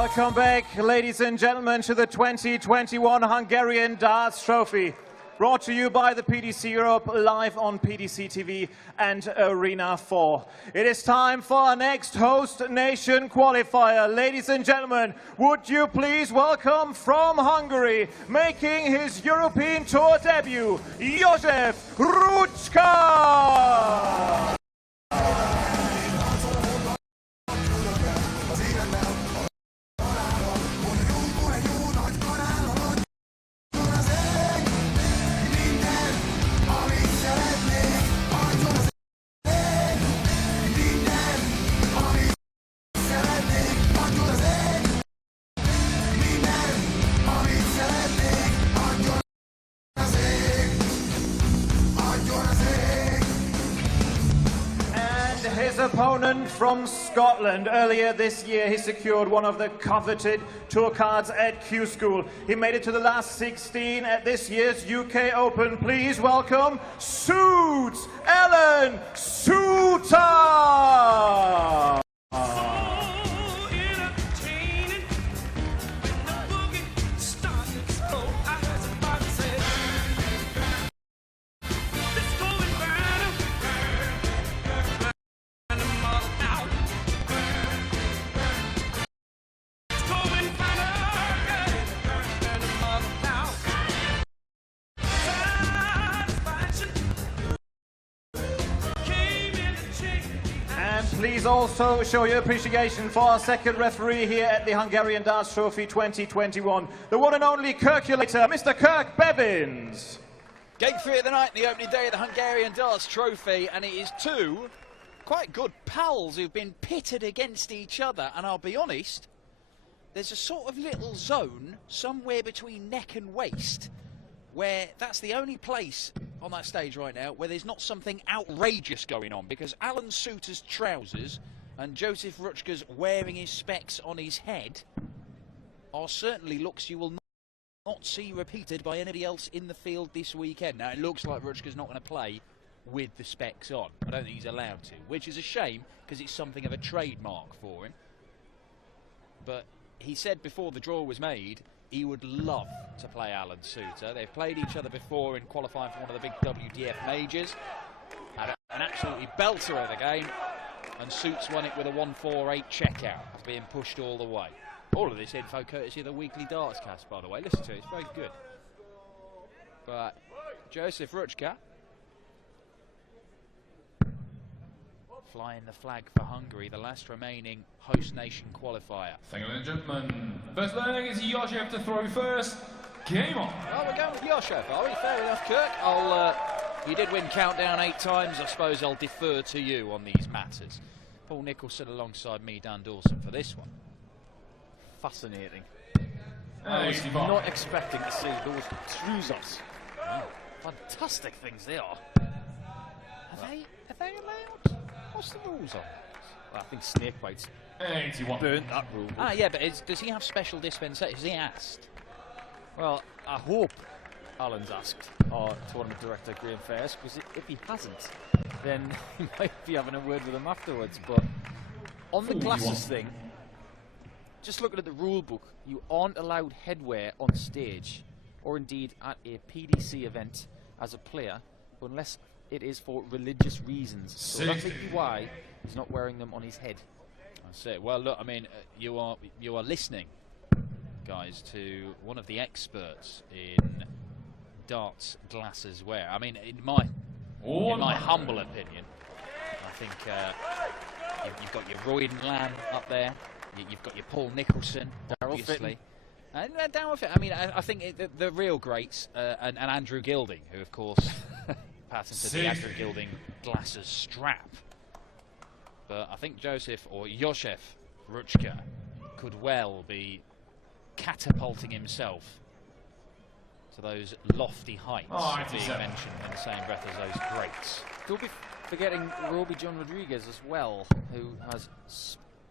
Welcome back, ladies and gentlemen, to the 2021 Hungarian Darts Trophy. Brought to you by the PDC Europe, live on PDC TV and Arena 4. It is time for our next host nation qualifier. Ladies and gentlemen, would you please welcome from Hungary, making his European Tour debut, József Rucska! His opponent from Scotland. Earlier this year, he secured one of the coveted tour cards at Q School. He made it to the last 16 at this year's UK Open. Please welcome Soutar! Please also show your appreciation for our second referee here at the Hungarian Darts Trophy 2021, the one and only Kirkulator, Mr. Kirk Bevins. Game 3 of the night, the opening day of the Hungarian Darts Trophy, and it is two quite good pals who've been pitted against each other, and I'll be honest, there's a sort of little zone somewhere between neck and waist where that's the only place on that stage right now where there's not something outrageous going on, because Alan Soutar's trousers and Joseph Rucka's wearing his specs on his head are certainly looks you will not see repeated by anybody else in the field this weekend. Now, it looks like Rucka's not going to play with the specs on. I don't think he's allowed to, which is a shame because it's something of a trademark for him. But he said before the draw was made he would love to play Alan Soutar. They've played each other before in qualifying for one of the big WDF majors. Had an absolutely belter of the game, and Souts won it with a 1-4-8 checkout, being pushed all the way. All of this info courtesy of the Weekly Darts Cast, by the way. Listen to it, it's very good. But Joseph Rucka flying the flag for Hungary, the last remaining host nation qualifier. Thank you, ladies and gentlemen. First learning is József to throw first. Game on. Oh, we're going with József, are we? Fair enough, Kirk. You did win countdown 8 times. I suppose I'll defer to you on these matters. Paul Nicholson alongside me, Dan Dawson, for this one. Fascinating. I was not expecting to see those trousers. Oh, fantastic things they are. Are they allowed? What's the rules on? Well, I think Snakebite's 81. burnt that rule. Ah, yeah, but does he have special dispensation? Has he asked? Well, I hope Alan's asked our tournament director, Graham Ferris, because if he hasn't, then he might be having a word with him afterwards. But on the glasses thing, just looking at the rule book, you aren't allowed headwear on stage, or indeed at a PDC event as a player, unless it is for religious reasons. So that may be why he's not wearing them on his head. I see. Well, look, I mean, you are listening, guys, to one of the experts in darts glasses wear. I mean, in my humble opinion, I think you've got your Royden Lamb up there. You've got your Paul Nicholson, obviously. And Darryl Fitton. I mean, I think the real greats, and Andrew Gilding, who, of course, passing to the Andrew Gilding glasses strap. But I think Joseph or József Rucka could well be catapulting himself to those lofty heights being mentioned in the same breath as those greats. Don't be forgetting Roby John Rodriguez as well, who has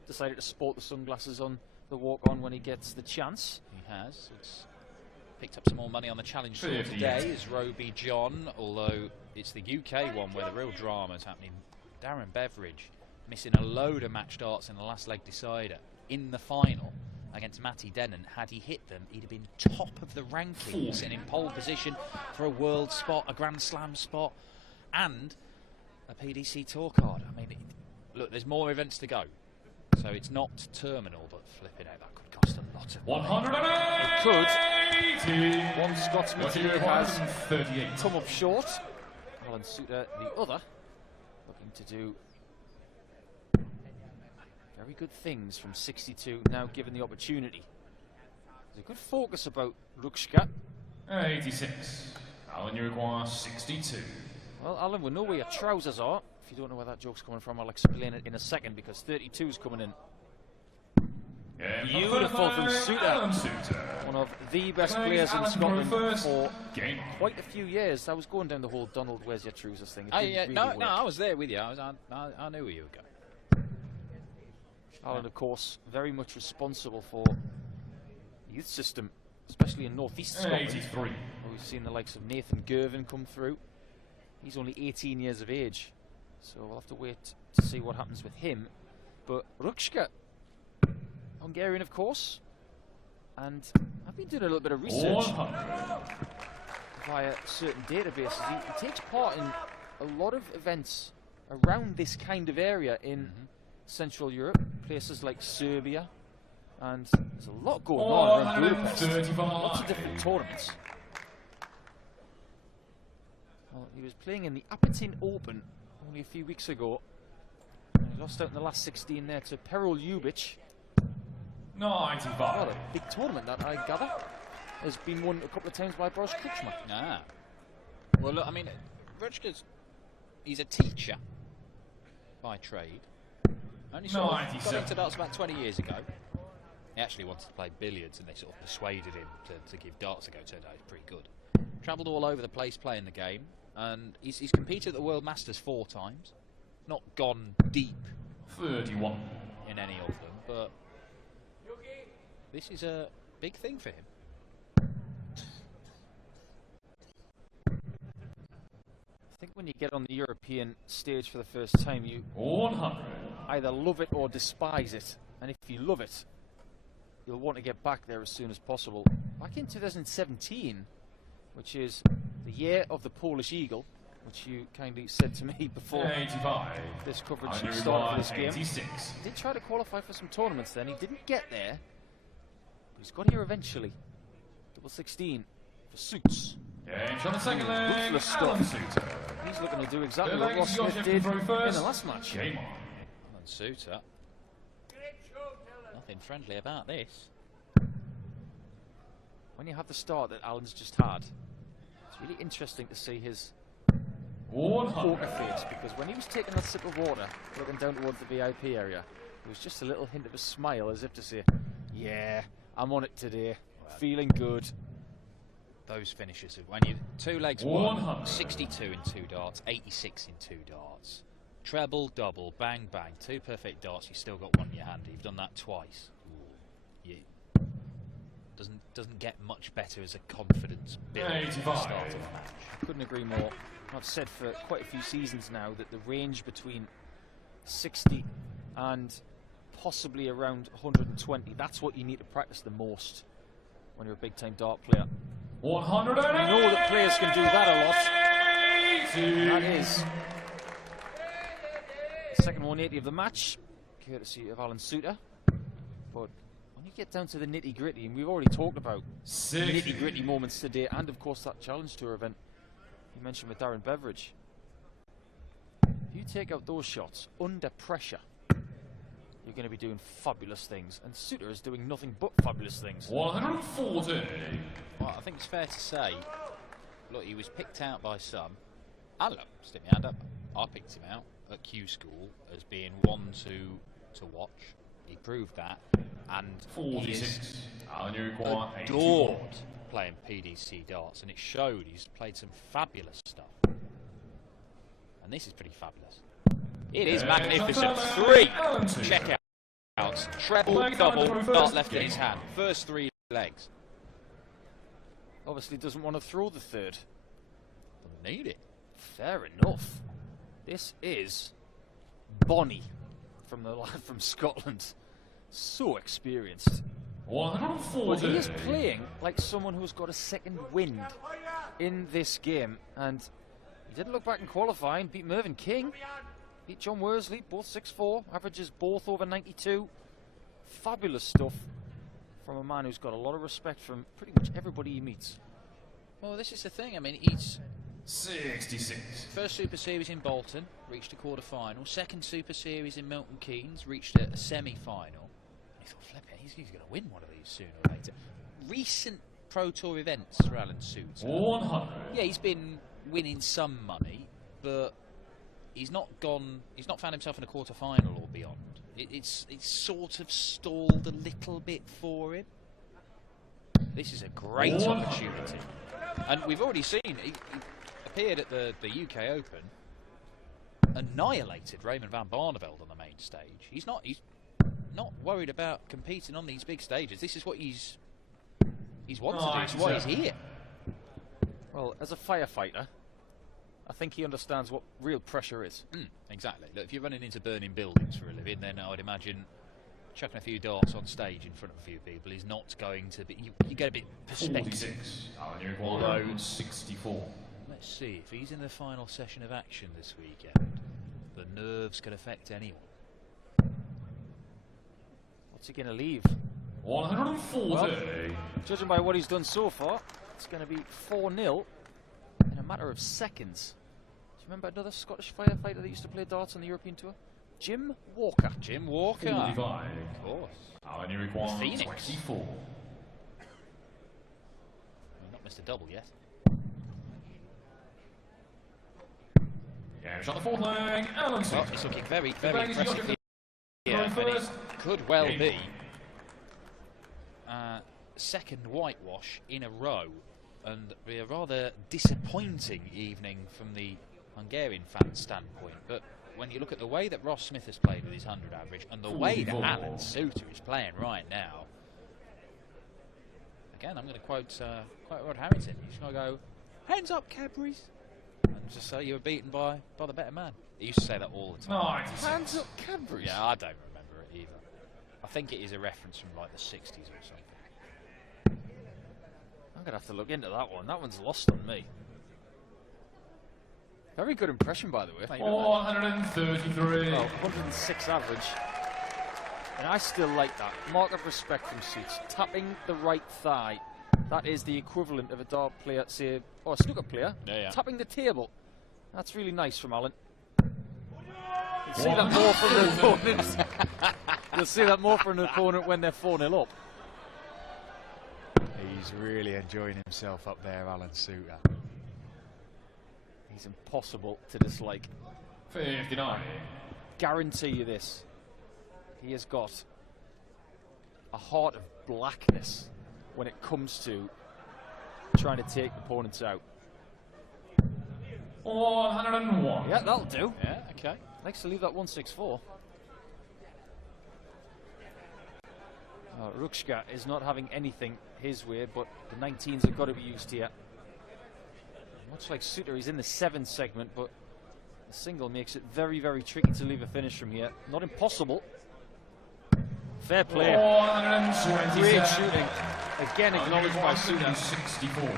decided to sport the sunglasses on the walk-on when he gets the chance. He has. It's picked up some more money on the Challenge Tour today is Roby John, although it's the UK one where the real drama is happening. Darren Beveridge missing a load of match darts in the last leg decider in the final against Matty Denon. Had he hit them, he'd have been top of the rankings and in pole position for a world spot, a Grand Slam spot, and a PDC Tour card. I mean, look, there's more events to go, so it's not terminal, but flipping out, that could cost a lot of money. 180. It could. One Scotsman today has 38. come up short. Alan Soutar, the other, looking to do very good things from 62, now given the opportunity. There's a good focus about Rucska. 86. Alan, you require 62. Well, Alan, we know where your trousers are. If you don't know where that joke's coming from, I'll explain it in a second, because 32's coming in. Beautiful from Soutar. One of the best players in Scotland for quite a few years. I was going down the whole Donald, where's your trousers thing. No, I was there with you. I knew where you were going. Alan, of course, very much responsible for the youth system, especially in northeast Scotland. 83. We've seen the likes of Nathan Girvin come through. He's only 18 years of age, so we'll have to wait to see what happens with him. But Rucska, Hungarian, of course, and I've been doing a little bit of research via certain databases. He takes part in a lot of events around this kind of area in Central Europe, places like Serbia, and there's a lot going on around Budapest. Lots of different tournaments. Well, he was playing in the Apetin Open only a few weeks ago. He lost out in the last 16 there to Perol Ljubic. 95. Well, a big tournament that, I gather, has been won a couple of times by Boris Kruczma. Ah. Well, look, I mean, he's a teacher by trade. Only sort of got into darts about 20 years ago. He actually wanted to play billiards, and they sort of persuaded him to give darts a go. Turned out he's pretty good. Travelled all over the place playing the game, and he's competed at the World Masters 4 times. Not gone deep 31. in any of them, but this is a big thing for him. I think when you get on the European stage for the first time, you 100. either love it or despise it. And if you love it, you'll want to get back there as soon as possible. Back in 2017, which is the year of the Polish Eagle, which you kindly said to me before 85. this coverage started for this game. 86. He did try to qualify for some tournaments then. He didn't get there, but he's got here eventually. Double 16 for Suits. Games on the second leg. Ruthless stuff. He's looking to do exactly what Ross Smith did in the last match. Game on. Alan Soutar. Nothing friendly about this. When you have the start that Alan's just had, it's really interesting to see his 100. poker face, because when he was taking that sip of water, looking down towards the VIP area, there was just a little hint of a smile, as if to say, yeah, I'm on it today, feeling good. Those finishes, when you 2 legs won, 62 in 2 darts, 86 in 2 darts. Treble, double, bang, bang, 2 perfect darts, you've still got 1 in your hand. You've done that twice. Ooh. Doesn't get much better as a confidence build at the start of a match. Couldn't agree more. I've said for quite a few seasons now that the range between 60 and possibly around 120, that's what you need to practice the most when you're a big time dart player. 100. We know that players can do that a lot. That is the second 180 of the match, courtesy of Alan Soutar. But when you get down to the nitty gritty, and we've already talked about nitty gritty moments today, and of course that Challenge Tour event you mentioned with Darren Beveridge. If you take out those shots under pressure, you're going to be doing fabulous things, and Soutar is doing nothing but fabulous things. 140. Well, I think it's fair to say, look, he was picked out by some. And look, stick my hand up. I picked him out at Q School as being one to watch. He proved that, and 46. he is adored playing PDC darts, and it showed. He's played some fabulous stuff, and this is pretty fabulous. It is magnificent. 3 checkouts, treble, double, dart left in his hand. First 3 legs. Obviously doesn't want to throw the third. Doesn't need it. Fair enough. This is Bonnie from the lad from Scotland. So experienced. 140. But he is playing like someone who's got a second wind in this game, and he didn't look back in qualifying. Beat Mervyn King, beat John Worsley, both 6'4", averages both over 92. Fabulous stuff from a man who's got a lot of respect from pretty much everybody he meets. Well, this is the thing. I mean, he's 66. first Super Series in Bolton, reached a quarter-final. Second Super Series in Milton Keynes, reached a semi-final. I thought, flip it, he's going to win one of these sooner or later. Recent Pro Tour events for Alan Soutar. 100. Yeah, he's been winning some money, but he's not found himself in a quarter-final or beyond. It's sort of stalled a little bit for him. This is a great opportunity. And we've already seen, he appeared at the UK Open, annihilated Raymond van Barneveld on the main stage. He's not worried about competing on these big stages. This is what he's wanted to do. It's why he's here. Well, as a firefighter, I think he understands what real pressure is. Exactly. Look, if you're running into burning buildings for a living, then I would imagine chucking a few darts on stage in front of a few people is not going to be... You get a bit perspective. 46. Although 64. Let's see, if he's in the final session of action this weekend, the nerves could affect anyone. What's he going to leave? 140. Well, judging by what he's done so far, it's going to be 4-0 in a matter of seconds. Do you remember another Scottish firefighter that used to play darts on the European Tour? Jim Walker. Jim Walker. 45. Of course. Alan Uriquan, Phoenix. 24. Well, not missed a double yet. Yeah, shot the fourth leg. Alan Well, Soutar. he's looking very, The very bang's impressive got here, going and it first. could well Game. be second whitewash in a row, and be a rather disappointing evening from the Hungarian fan standpoint. But when you look at the way that Ross Smith has played with his 100 average, and the way that Alan Soutar is playing right now, again, I'm going to quote Rod Harrington. He's going to go, "Hands up, Cadbury's," and just say you were beaten by the better man. He used to say that all the time. 96. Hands up, Cadbury's. Yeah, I don't remember it either. I think it is a reference from like the 60s or something. I'm going to have to look into that one. That one's lost on me. Very good impression, by the way. 133. Well, 106 average. And I still like that. Mark of respect from Suits. Tapping the right thigh. That is the equivalent of a dart player, say, or a snooker player. Yeah. Tapping the table. That's really nice from Alan. You'll see that more from the opponents. You'll see that more from an opponent when they're 4-0 up. He's really enjoying himself up there, Alan Soutar. He's impossible to dislike. 59. Guarantee you this. He has got a heart of blackness when it comes to trying to take opponents out. 101. Yeah, that'll do. Yeah, okay. Likes to leave that 164. Rucska is not having anything his way, but the 19s have got to be used here. Much like Soutar, he's in the 7 segment, but the single makes it very, very tricky to leave a finish from here. Not impossible. Fair play. 127. Great shooting. Again acknowledged by Soutar. 64.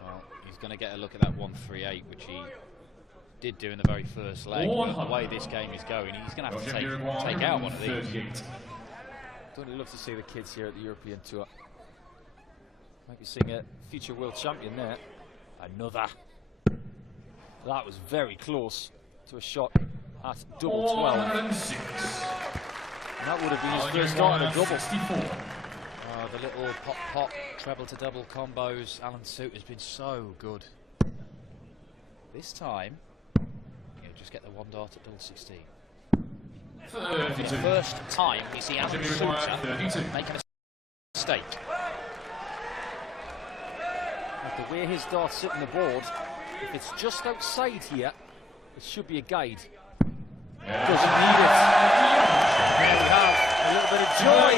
Well, he's going to get a look at that 138, which he did do in the very first leg. But the way this game is going, he's going to have to take out one of these. 38. Don't you love to see the kids here at the European Tour? Might be seeing a future world champion there. Another. That was very close to a shot at double 12. 106. And that would have been his first start at a double. 64. The little pop, treble to double combos. Alan Soutar has been so good. This time, just get the one dart at double 16. 32. The first time we see Alan Soutar 32. making a mistake. With the way his darts sit on the board, if it's just outside here, it should be a guide. Doesn't need it. There we have a little bit of joy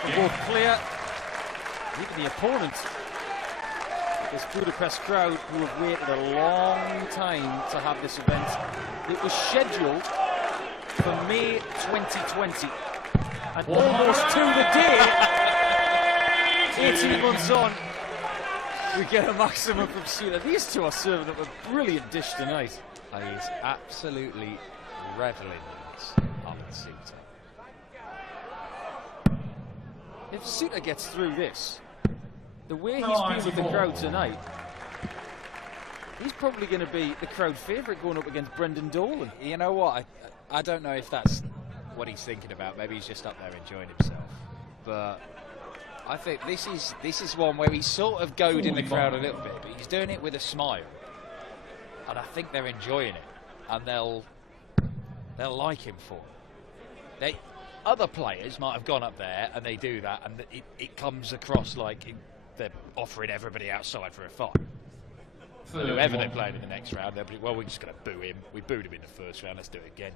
for both player, even the opponent. this Budapest crowd who have waited a long time to have this event. It was scheduled for May 2020, and almost to the day, 18 months on, we get a maximum from Soutar. These two are serving up a brilliant dish tonight. He is absolutely reveling in this, Alan Soutar. If Soutar gets through this, the way he's been with the crowd tonight, he's probably going to be the crowd favourite going up against Brendan Dolan. You know what? I don't know if that's what he's thinking about. Maybe he's just up there enjoying himself. But I think this is one where he's sort of goading the crowd a little bit, but he's doing it with a smile. And I think they're enjoying it, and they'll like him for it. Other players might have gone up there and they do that, and it comes across like they're offering everybody outside for a fight. But whoever they play in the next round, they'll be, well, we're just going to boo him. We booed him in the first round, let's do it again.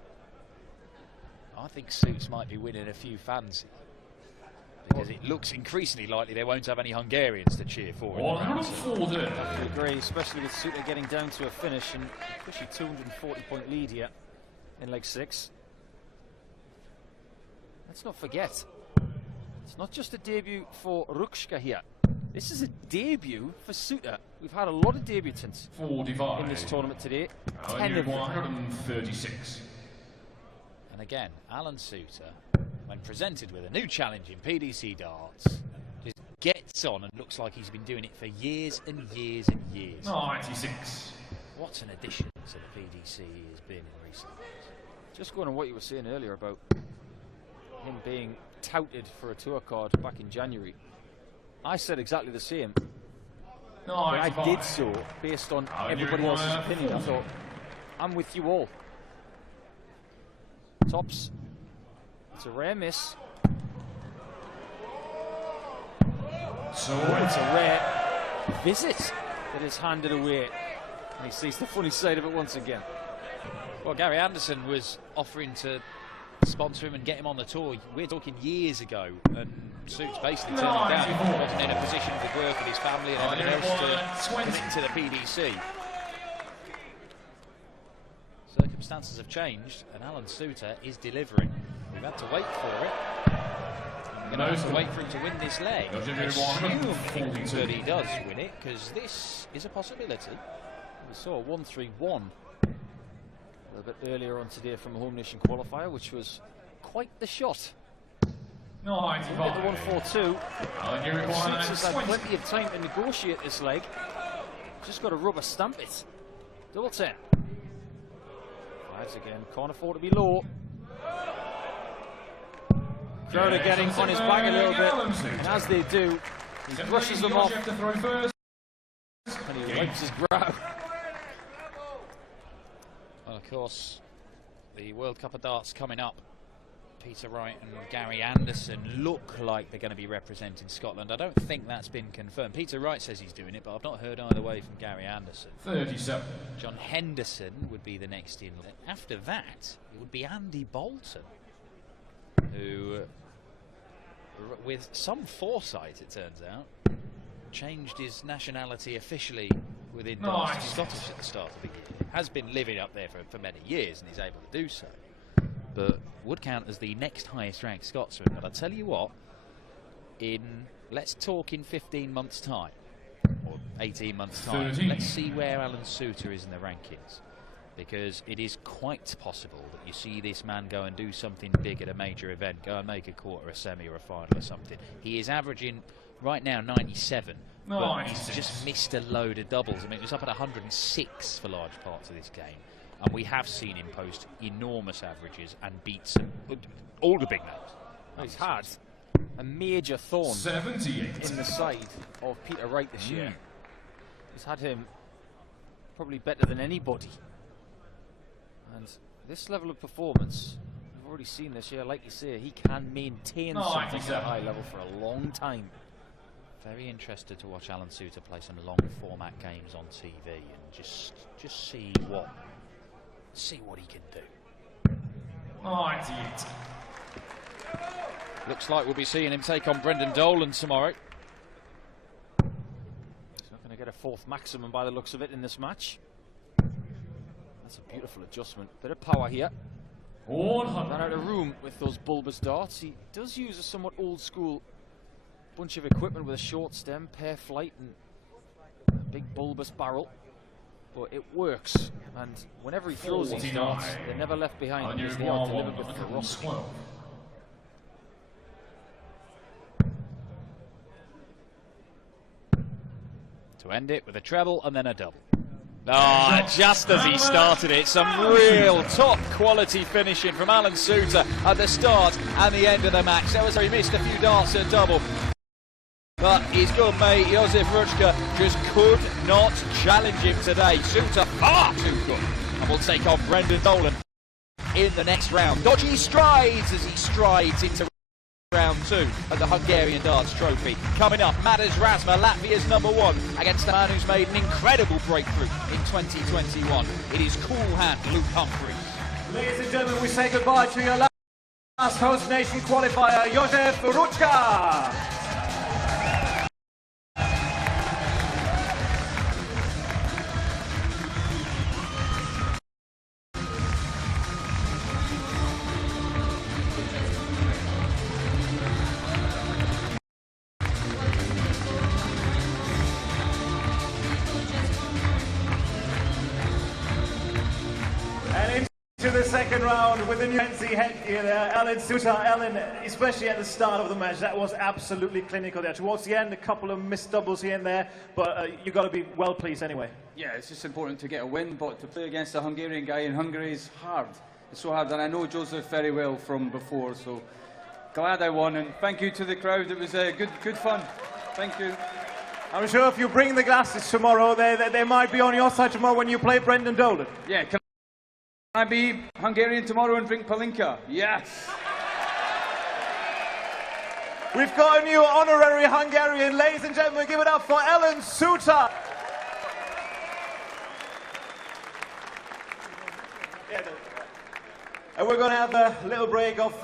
I think Souts might be winning a few fans, because it looks increasingly likely they won't have any Hungarians to cheer for. I agree, especially with Soutar getting down to a finish and pushing 240-point lead here in leg 6. Let's not forget, it's not just a debut for Rucska here. This is a debut for Soutar. We've had a lot of debutants in this tournament today. 10 of them. 136. And again, Alan Soutar, when presented with a new challenge in PDC darts, just gets on and looks like he's been doing it for years and years and years. 96. What an addition to the PDC he has been in recent years. Just going on what you were saying earlier about him being touted for a tour card back in January, I said exactly the same. But I did so based on everybody else's opinion. I thought, I'm with you all. Tops. It's a rare miss. So it's a rare visit that is handed away. And he sees the funny side of it once again. Well, Gary Anderson was offering to sponsor him and get him on the tour. We're talking years ago, and Souts basically turned him down. He wasn't in a position with work and his family and everything else to commit to the PDC. Circumstances have changed, and Alan Soutar is delivering. We've had to wait for it. We're going to have to wait for him to win this leg. Assuming that he does win it, because this is a possibility. We saw a 1-3-1 a little bit earlier on today from a Home Nation qualifier, which was quite the shot. We'll get the 1-4-2. Souts has had plenty of time to negotiate this leg. Just got to rubber stamp it. Double 10. Fives again. Can't afford to be low. Crowd are getting on his back a little bit, and as they do, he brushes them off and he wipes his brow. Well, of course, the World Cup of Darts coming up. Peter Wright and Gary Anderson look like they're going to be representing Scotland. I don't think that's been confirmed. Peter Wright says he's doing it, but I've not heard either way from Gary Anderson. 37. John Henderson would be the next in. After that, it would be Andy Bolton, who, with some foresight, it turns out, changed his nationality officially within darts to Scottish at the start of the year. Has been living up there for many years, and he's able to do so. But would count as the next highest ranked Scotsman. But I tell you what, let's talk in 15 months' time, or 18 months' time. 13. Let's see where Alan Soutar is in the rankings, because it is quite possible that you see this man go and do something big at a major event, go and make a quarter, a semi, or a final or something. He is averaging right now 97, but he's just missed a load of doubles. I mean, it was up at 106 for large parts of this game. And we have seen him post enormous averages and beat all the big names. He's had a major thorn in the side of Peter Wright this year. He's had him probably better than anybody. And this level of performance, we've already seen this year, like you say, he can maintain something at a high level for a long time. Very interested to watch Alan Soutar play some long format games on TV and just see what he can do. 98. Looks like we'll be seeing him take on Brendan Dolan tomorrow. He's not going to get get a fourth maximum by the looks of it in this match. That's a beautiful adjustment. Bit of power here. 100. Ran out of room with those bulbous darts. He does use a somewhat old school bunch of equipment with a short stem, pair flight, and a big bulbous barrel. But it works, and whenever he throws these darts, they're never left behind because they are delivered with ferocity. To end it with a treble and then a double. Just as he started it, some real top quality finishing from Alan Soutar at the start and the end of the match. That was where he missed a few darts at double. But his good mate, Josef Rucska, just could not challenge him today. Soutar far too good. And will take on Brendan Dolan in the next round. Dodgy strides as he strides into round 2 at the Hungarian Darts Trophy. Coming up, Matters Razma, Latvia's #1, against the man who's made an incredible breakthrough in 2021. It is cool hand Luke Humphries. Ladies and gentlemen, we say goodbye to your last host nation qualifier, Josef Rucska. To the second round with the new fancy headgear there, Alan Soutar. Alan, especially at the start of the match, that was absolutely clinical there. Towards the end, a couple of missed doubles here and there, but you've got to be well pleased anyway. Yeah, it's just important to get a win, but to play against a Hungarian guy in Hungary is hard. It's so hard, and I know Joseph very well from before, so glad I won, and thank you to the crowd. It was good fun. Thank you. I'm sure if you bring the glasses tomorrow, they might be on your side tomorrow when you play Brendan Dolan. Yeah, can I be Hungarian tomorrow and drink palinka? Yes. We've got a new honorary Hungarian. Ladies and gentlemen, give it up for Alan Soutar. And we're going to have a little break of